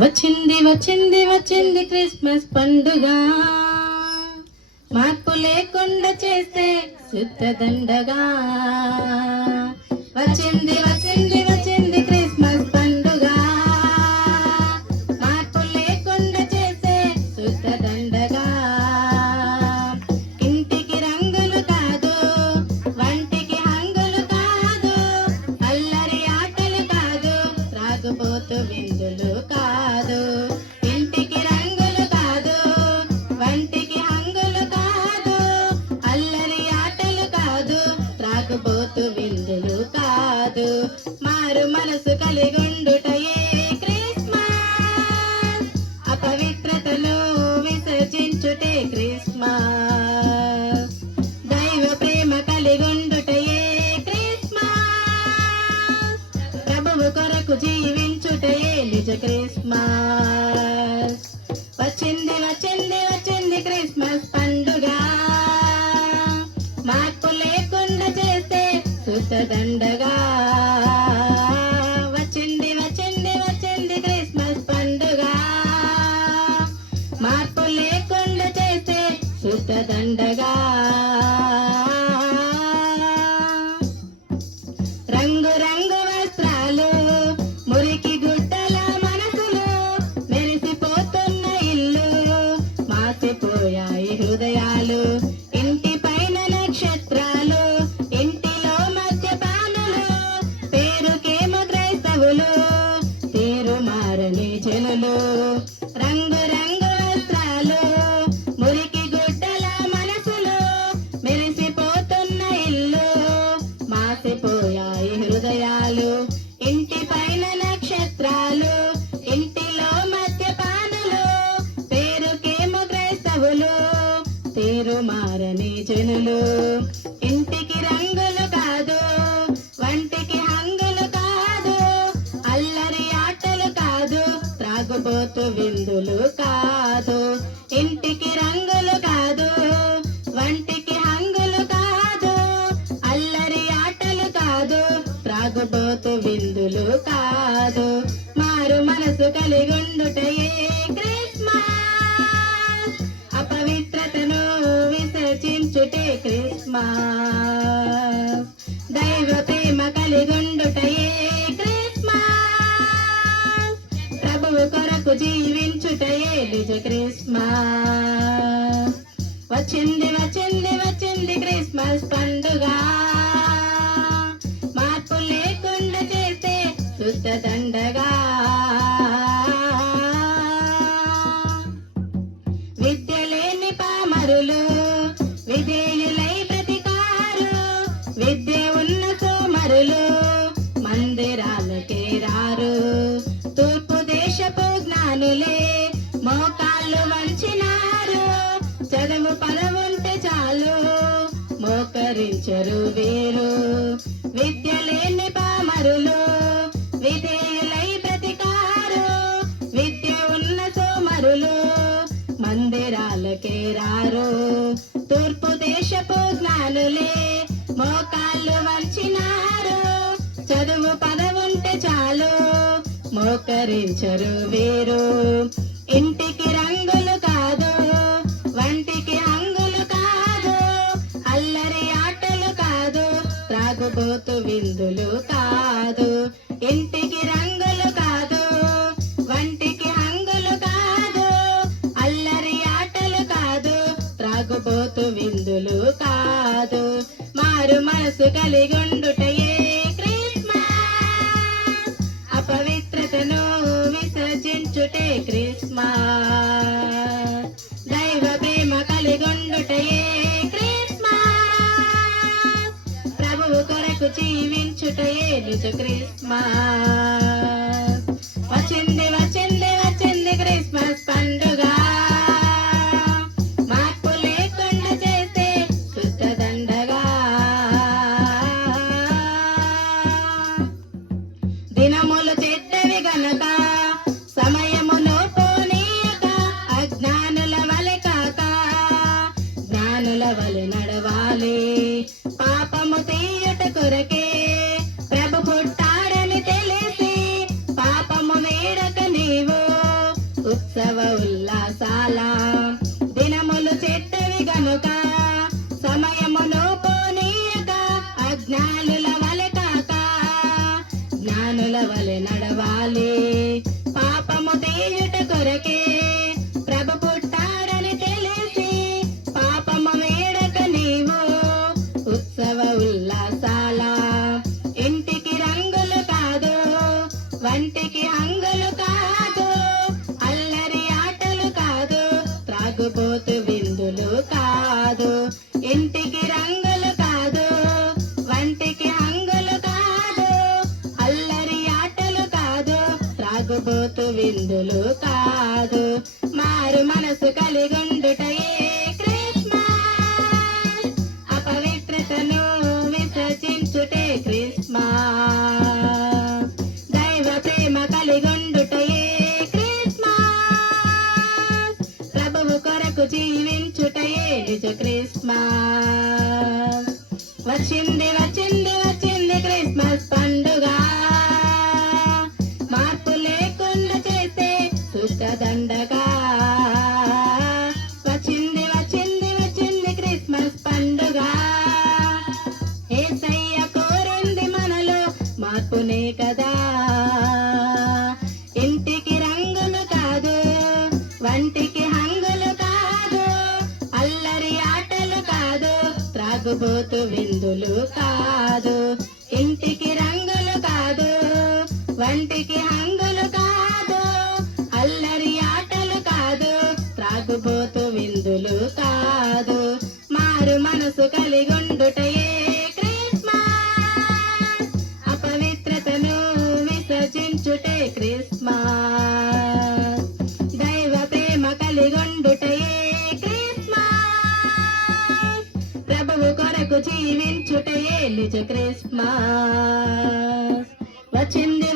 వచ్చింది వచ్చింది వచ్చింది క్రిస్మస్ పండుగ, మార్పు లేకుండా చేస్తే శుద్ధ దండగా. వచ్చింది వచ్చింది వచ్చింది క్రిస్మస్ పండుగ, మార్పు లేకుండా చేస్తే శుద్ధ దండగా. ఇంటికి రంగులు కాదు, వంటికి హంగులు కాదు, అల్లరి ఆటలు కాదు, త్రాగుబోతు విందులు కాదు. ఇంటికి రంగులు కాదు, వంటికి హంగులు కాదు, అల్లరి ఆటలు కాదు, త్రాగుబోతు విందులు కాదు. మారు మనసు కలిగుండుటయే క్రిస్మస్, అపవిత్రతను విసర్జించుటే క్రిస్మస్. దైవ ప్రేమ కలిగుండుటయే క్రిస్మస్, ప్రభువు కొరకు జీవించుటయే నిజ క్రిస్మస్. వచ్చింది వచ్చింది వచ్చింది క్రిస్మస్ పండుగ, మార్పు లేకుండా చేస్తే శుద్ధ దండగా. వచ్చింది వచ్చింది వచ్చింది క్రిస్మస్ పండుగ, మార్పు లేకుండా చేస్తే శుద్ధ దండగా. రంగు రంగు వస్త్రాలు, మురికి గుడ్డల మనసులు, మెరిసిపోతున్న ఇల్లు, మాసిపోయాయి హృదయాలు. ఇంటి పైన నక్షత్రాలు, ఇంటిలో మద్యపానులు, పేరుకేమో క్రైస్తవులు, తీరు మారని జనులు. రంగు రంగు వస్త్రాలు, మురికి గుడ్డల మనసులు, మెరిసిపోతున్న ఇల్లు, మాసిపోయాయి హృదయాలు. ఇంటి పైన నక్షత్రాలు, ఇంటిలో మద్యపానులు, పేరుకేమో క్రైస్తవులు, తీరు మారని జనులు. ఇంటికి రంగులు కాదు, వంటికి హంగులు కాదు, అల్లరి ఆటలు కాదు, త్రాగుబోతు విందులు కాదు. ఇంటికి రంగులు కాదు, వంటికి హంగులు కాదు, అల్లరి ఆటలు కాదు, త్రాగుబోతు విందులు కాదు. మారు మనసు కలిగుండుటయే క్రిస్మస్, అపవిత్రతను విసర్జించుటే క్రిస్మస్. దైవ ప్రేమ కలిగుండుటయే క్రిస్మస్, ప్రభువు కొరకు జీవించుటయే నిజ క్రిస్మస్. వచ్చింది వచ్చింది వచ్చింది క్రిస్మస్ పండుగ, మార్పు లేకుండా చేస్తే శుద్ధ దండగా. విద్య లేని పామరులు విధేయులై బ్రతికారు, విద్య ఉన్న సోమరులు మందిరాలకే రారు. తూర్పు దేశపు జ్ఞానులే మోకాళ్ళు వంచినారు, చదువు పదవుంటే చాలు మోకరించరు వేరు. విద్య లేని పామరులు విధేయులై బ్రతికారు, విద్య ఉన్న సోమరులు మందిరాలకే రారు. తూర్పు దేశపు జ్ఞానులే మోకాళ్ళు వంచినారు, చదువు పదవుంటే చాలు మోకరించరు వేరు. ఇంటికి రంగులు కాదు, వంటికి హంగులు కాదు, అల్లరి ఆటలు కాదు, త్రాగుబోతు విందులు కాదు. ఇంటికి రంగులు కాదు, వంటికి హంగులు కాదు, అల్లరి ఆటలు కాదు, త్రాగుబోతు విందులు కాదు. మారు మనసు కలిగుండుటయే క్రిస్మస్, అపవిత్రతను విసర్జించుటే క్రిస్మస్. దైవ ప్రేమ కలిగుండుటయే క్రిస్మస్, ప్రభువు కొరకు జీవించుటయే నిజ క్రిస్మస్. వచ్చింది వచ్చింది వచ్చింది క్రిస్మస్ పండుగ, మార్పు లేకుండా చేస్తే శుద్ధ దండగా. దినములు చెడ్డవి గనక సమయమును పోనీయక, అజ్ఞానుల వలె కాక జ్ఞానుల వలె నడవాలి. పాపము తీయుట కొరకే ప్రభు పుట్టాడని తెలిసి పాపము వేడక నీవు ఉత్సవ ఉల్లాసాల దినములు చెట్టవి గనుక సమయమును పోనీయక అజ్ఞానుల వలె కాక జ్ఞానుల వలె నడవాలి పాపము తీయుట కొరకే ప్రభు పుట్టాడని తెలిసి పాపము వేడక నీవు ఉత్సవ ఉల్లాసాల ఇంటికి రంగులు కాదు వంటికి హంగులు కాదు అల్లరి ఆటలు కాదు త్రాగుబోతు విందులు కాదు ఇంటికి రంగులు కాదు వంటికి హంగులు కాదు అల్లరి ఆటలు కాదు త్రాగుబోతు విందులు కాదు మారు మనసు కలిగుండుటయే క్రిస్మస్ అపవిత్రతను విసర్జించుటే క్రిస్మస్ దైవ ప్రేమ కలిగుండుటయే క్రిస్మస్ ప్రభువు కొరకు జీవించుటయే నిజ క్రిస్మస్ వచ్చింది వచ్చింది వచ్చింది క్రిస్మస్ పండుగ మార్పు లేకుండా చేసే దుష్ట దండగా వచ్చింది వచ్చింది వచ్చింది క్రిస్మస్ పండుగ యేసయ్య కోరింది మనలో మార్పునే కదా ఇంటికి రంగులు కాదు వంటికి హంగులు కాదు అల్లరి ఆటలు కాదు త్రాగుబోతు విందులు కాదు ఇంటికి రంగులు కాదు వంటికి హంగులు కాదు అల్లరి ఆటలు కాదు త్రాగుబోతు విందులు కాదు మారు మనసు కలిగుండుటయే క్రిస్మస్ అపవిత్రతను విసర్జించుటే క్రిస్మస్ దైవ ప్రేమ కలిగుండుటయే క్రిస్మస్ ప్రభువు కొరకు జీవించుటయే నిజ క్రిస్మస్ వచ్చింది